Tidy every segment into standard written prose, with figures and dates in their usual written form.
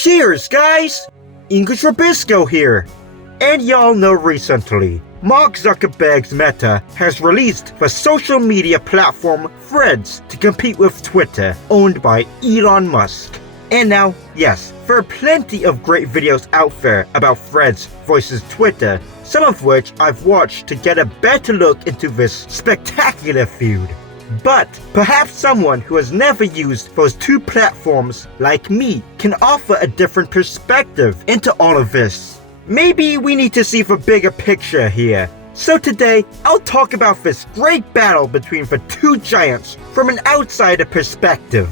Cheers, guys! English Rabisco here. And y'all know recently, Mark Zuckerberg's Meta has released the social media platform Threads to compete with Twitter, owned by Elon Musk. And now, yes, there are plenty of great videos out there about Threads versus Twitter, some of which I've watched to get a better look into this spectacular feud. But perhaps someone who has never used those two platforms, like me, can offer a different perspective into all of this. Maybe we need to see the bigger picture here. So today, I'll talk about this great battle between the two giants from an outsider perspective.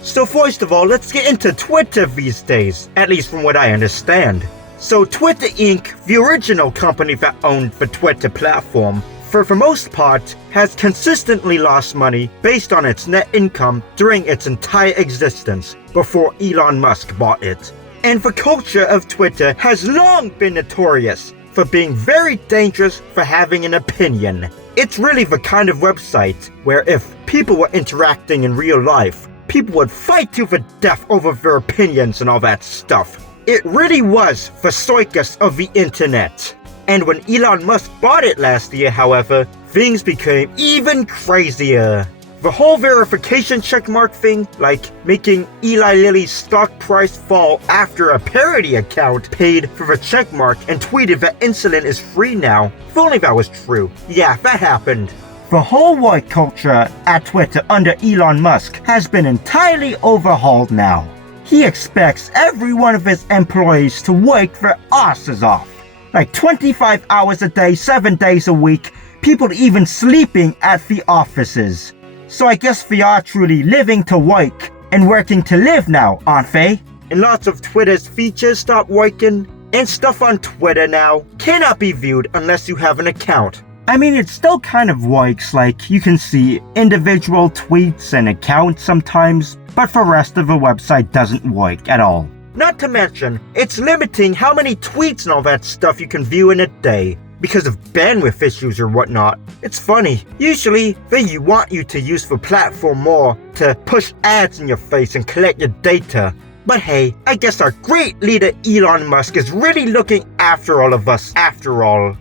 So first of all, let's get into Twitter these days, at least from what I understand. So Twitter Inc., the original company that owned the Twitter platform, for the most part, has consistently lost money based on its net income during its entire existence before Elon Musk bought it. And the culture of Twitter has long been notorious for being very dangerous for having an opinion. It's really the kind of website where if people were interacting in real life, people would fight to the death over their opinions and all that stuff. It really was the circus of the internet. And when Elon Musk bought it last year, however, things became even crazier. The whole verification checkmark thing, like making Eli Lilly's stock price fall after a parody account paid for the checkmark and tweeted that insulin is free now. If only that was true. Yeah, that happened. The whole work culture at Twitter under Elon Musk has been entirely overhauled now. He expects every one of his employees to work their asses off. Like 25 hours a day, 7 days a week, people even sleeping at the offices. So I guess they are truly living to work and working to live now, aren't they? And lots of Twitter's features stop working, and stuff on Twitter now cannot be viewed unless you have an account. I mean, it still kind of works, like you can see individual tweets and accounts sometimes, but the rest of the website doesn't work at all. Not to mention, it's limiting how many tweets and all that stuff you can view in a day because of bandwidth issues or whatnot. It's funny, usually they want you to use the platform more to push ads in your face and collect your data. But hey, I guess our great leader Elon Musk is really looking after all of us after all.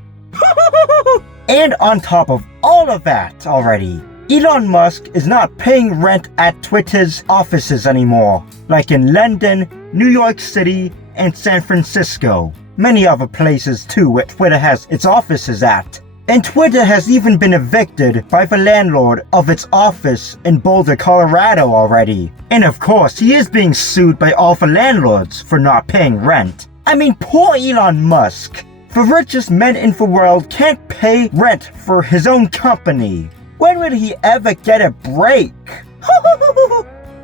And on top of all of that already, Elon Musk is not paying rent at Twitter's offices anymore, like in London, New York City, and San Francisco. Many other places too where Twitter has its offices at. And Twitter has even been evicted by the landlord of its office in Boulder, Colorado already. And of course, he is being sued by all the landlords for not paying rent. I mean, poor Elon Musk. The richest man in the world can't pay rent for his own company. When will he ever get a break?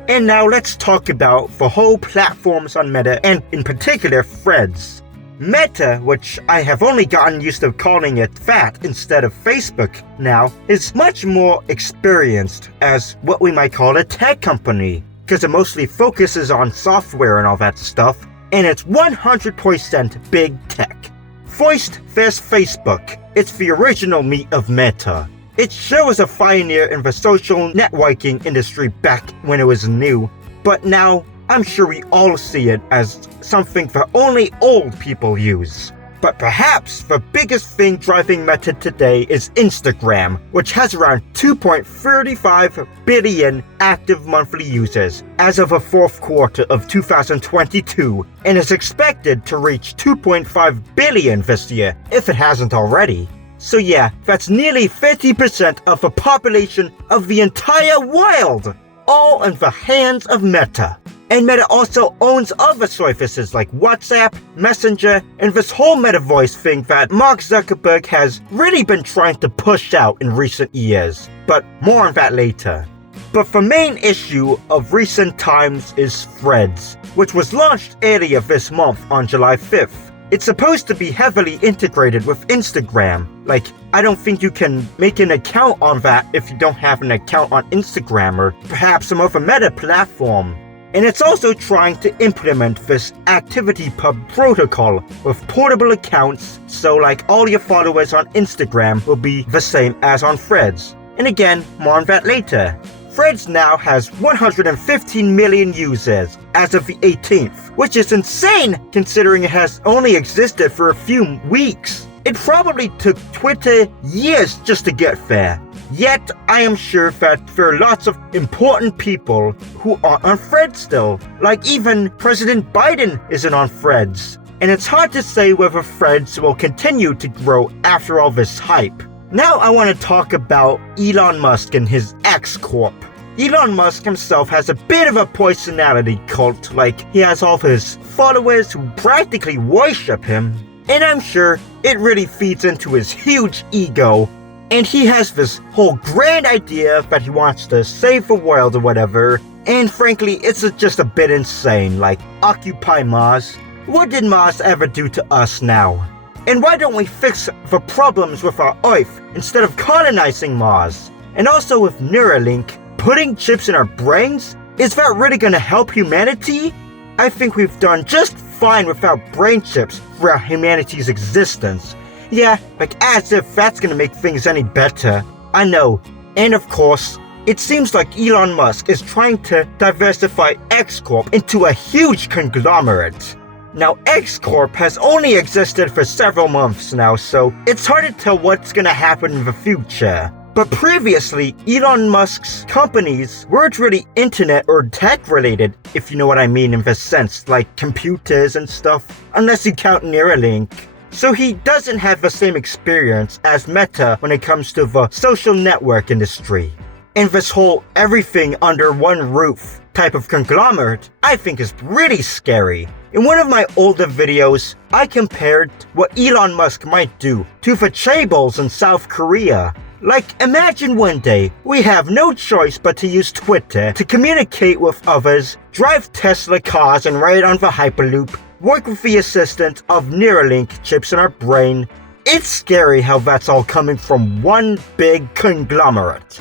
And now let's talk about the whole platforms on Meta and in particular Threads. Meta, which I have only gotten used to calling it that instead of Facebook now, is much more experienced as what we might call a tech company, because it mostly focuses on software and all that stuff, and it's 100% big tech. First, there's Facebook. It's the original meat of Meta. It sure was a pioneer in the social networking industry back when it was new, but now I'm sure we all see it as something that only old people use. But perhaps the biggest thing driving Meta today is Instagram, which has around 2.35 billion active monthly users as of the fourth quarter of 2022, and is expected to reach 2.5 billion this year, if it hasn't already. So yeah, that's nearly 50% of the population of the entire world, all in the hands of Meta. And Meta also owns other services like WhatsApp, Messenger, and this whole metaverse thing that Mark Zuckerberg has really been trying to push out in recent years. But more on that later. But the main issue of recent times is Threads, which was launched earlier this month on July 5th. It's supposed to be heavily integrated with Instagram. Like, I don't think you can make an account on that if you don't have an account on Instagram or perhaps some other Meta platform. And it's also trying to implement this ActivityPub protocol with portable accounts, so like all your followers on Instagram will be the same as on Threads. And again, more on that later. Threads now has 115 million users as of the 18th, which is insane considering it has only existed for a few weeks. It probably took Twitter years just to get there. Yet, I am sure that there are lots of important people who are on Threads still, like even President Biden isn't on Threads. And it's hard to say whether Threads will continue to grow after all this hype. Now I want to talk about Elon Musk and his X Corp. Elon Musk himself has a bit of a personality cult, like he has all of his followers who practically worship him. And I'm sure it really feeds into his huge ego. And he has this whole grand idea that he wants to save the world or whatever. And frankly, it's just a bit insane, like Occupy Mars. What did Mars ever do to us now? And why don't we fix the problems with our Earth instead of colonizing Mars? And also with Neuralink, putting chips in our brains? Is that really gonna help humanity? I think we've done just fine without brain chips throughout humanity's existence. Yeah, like as if that's gonna make things any better. I know. And of course, it seems like Elon Musk is trying to diversify X Corp into a huge conglomerate. Now, X Corp has only existed for several months now, so it's hard to tell what's gonna happen in the future. But previously, Elon Musk's companies weren't really internet or tech related, if you know what I mean in this sense, like computers and stuff, unless you count Neuralink. So he doesn't have the same experience as Meta when it comes to the social network industry. And this whole everything under one roof type of conglomerate, I think is pretty scary. In one of my older videos, I compared what Elon Musk might do to the chaebols in South Korea. Like, imagine one day, we have no choice but to use Twitter to communicate with others, drive Tesla cars and ride on the Hyperloop, work with the assistance of Neuralink chips in our brain. It's scary how that's all coming from one big conglomerate.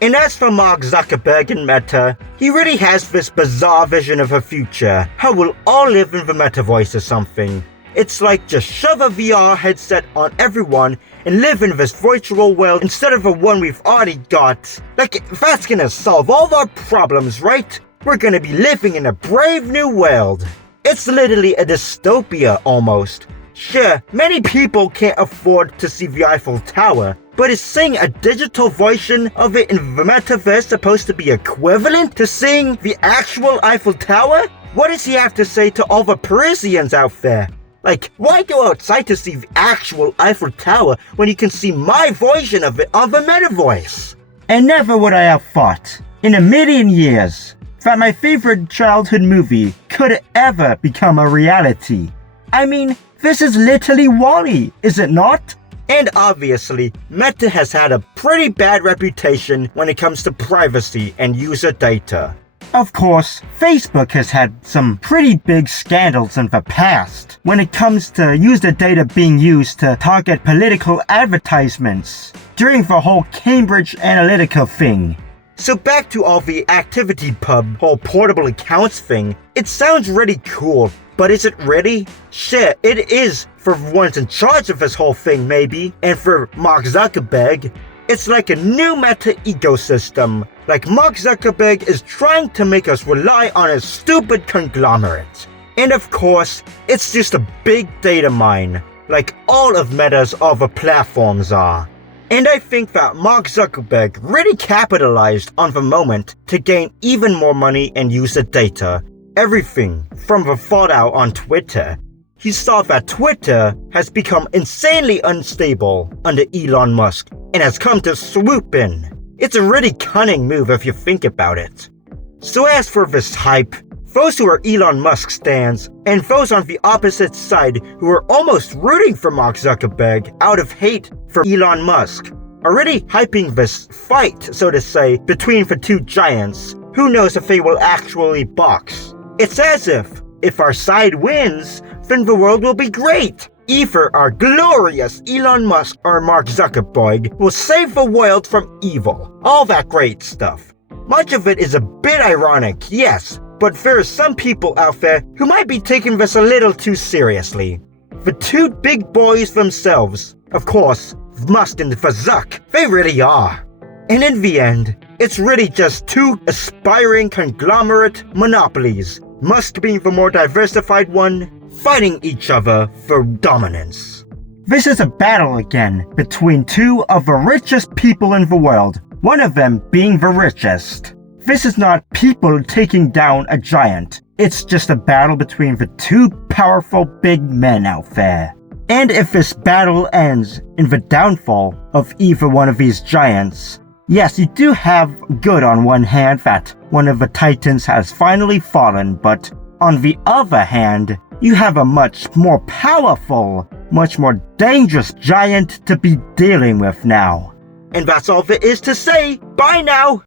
And as for Mark Zuckerberg and Meta, he really has this bizarre vision of a future, how we'll all live in the metaverse or something. It's like just shove a VR headset on everyone and live in this virtual world instead of the one we've already got. Like, that's gonna solve all our problems, right? We're gonna be living in a brave new world. It's literally a dystopia almost. Sure, many people can't afford to see the Eiffel Tower, but is seeing a digital version of it in the metaverse supposed to be equivalent to seeing the actual Eiffel Tower? What does he have to say to all the Parisians out there? Like, why go outside to see the actual Eiffel Tower when you can see my version of it on the metaverse? And never would I have thought, in a million years, that my favorite childhood movie could ever become a reality. I mean, this is literally WALL-E, is it not? And obviously, Meta has had a pretty bad reputation when it comes to privacy and user data. Of course, Facebook has had some pretty big scandals in the past when it comes to user data being used to target political advertisements during the whole Cambridge Analytica thing. So back to all the ActivityPub whole portable accounts thing, it sounds really cool, but is it really? Sure, it is for the ones in charge of this whole thing maybe, and for Mark Zuckerberg. It's like a new meta ecosystem. Like Mark Zuckerberg is trying to make us rely on a stupid conglomerate. And of course, it's just a big data mine, like all of Meta's other platforms are. And I think that Mark Zuckerberg really capitalized on the moment to gain even more money and user data. Everything from the fallout on Twitter. He saw that Twitter has become insanely unstable under Elon Musk and has come to swoop in. It's a really cunning move if you think about it. So as for this hype, those who are Elon Musk stans and those on the opposite side who are almost rooting for Mark Zuckerberg out of hate for Elon Musk are really hyping this fight, so to say, between the two giants. Who knows if they will actually box? It's as if our side wins, then the world will be great. Either our glorious Elon Musk or Mark Zuckerberg will save the world from evil. All that great stuff. Much of it is a bit ironic, yes, but there are some people out there who might be taking this a little too seriously. The two big boys themselves, of course, Musk and the Zuck, they really are. And in the end, It's really just two aspiring conglomerate monopolies, must be the more diversified one, fighting each other for dominance. This is a battle again between two of the richest people in the world, one of them being the richest. This is not people taking down a giant, it's just a battle between the two powerful big men out there. And if this battle ends in the downfall of either one of these giants, yes, you do have good on one hand that one of the titans has finally fallen, but on the other hand, you have a much more powerful, much more dangerous giant to be dealing with now. And that's all there is to say. Bye now!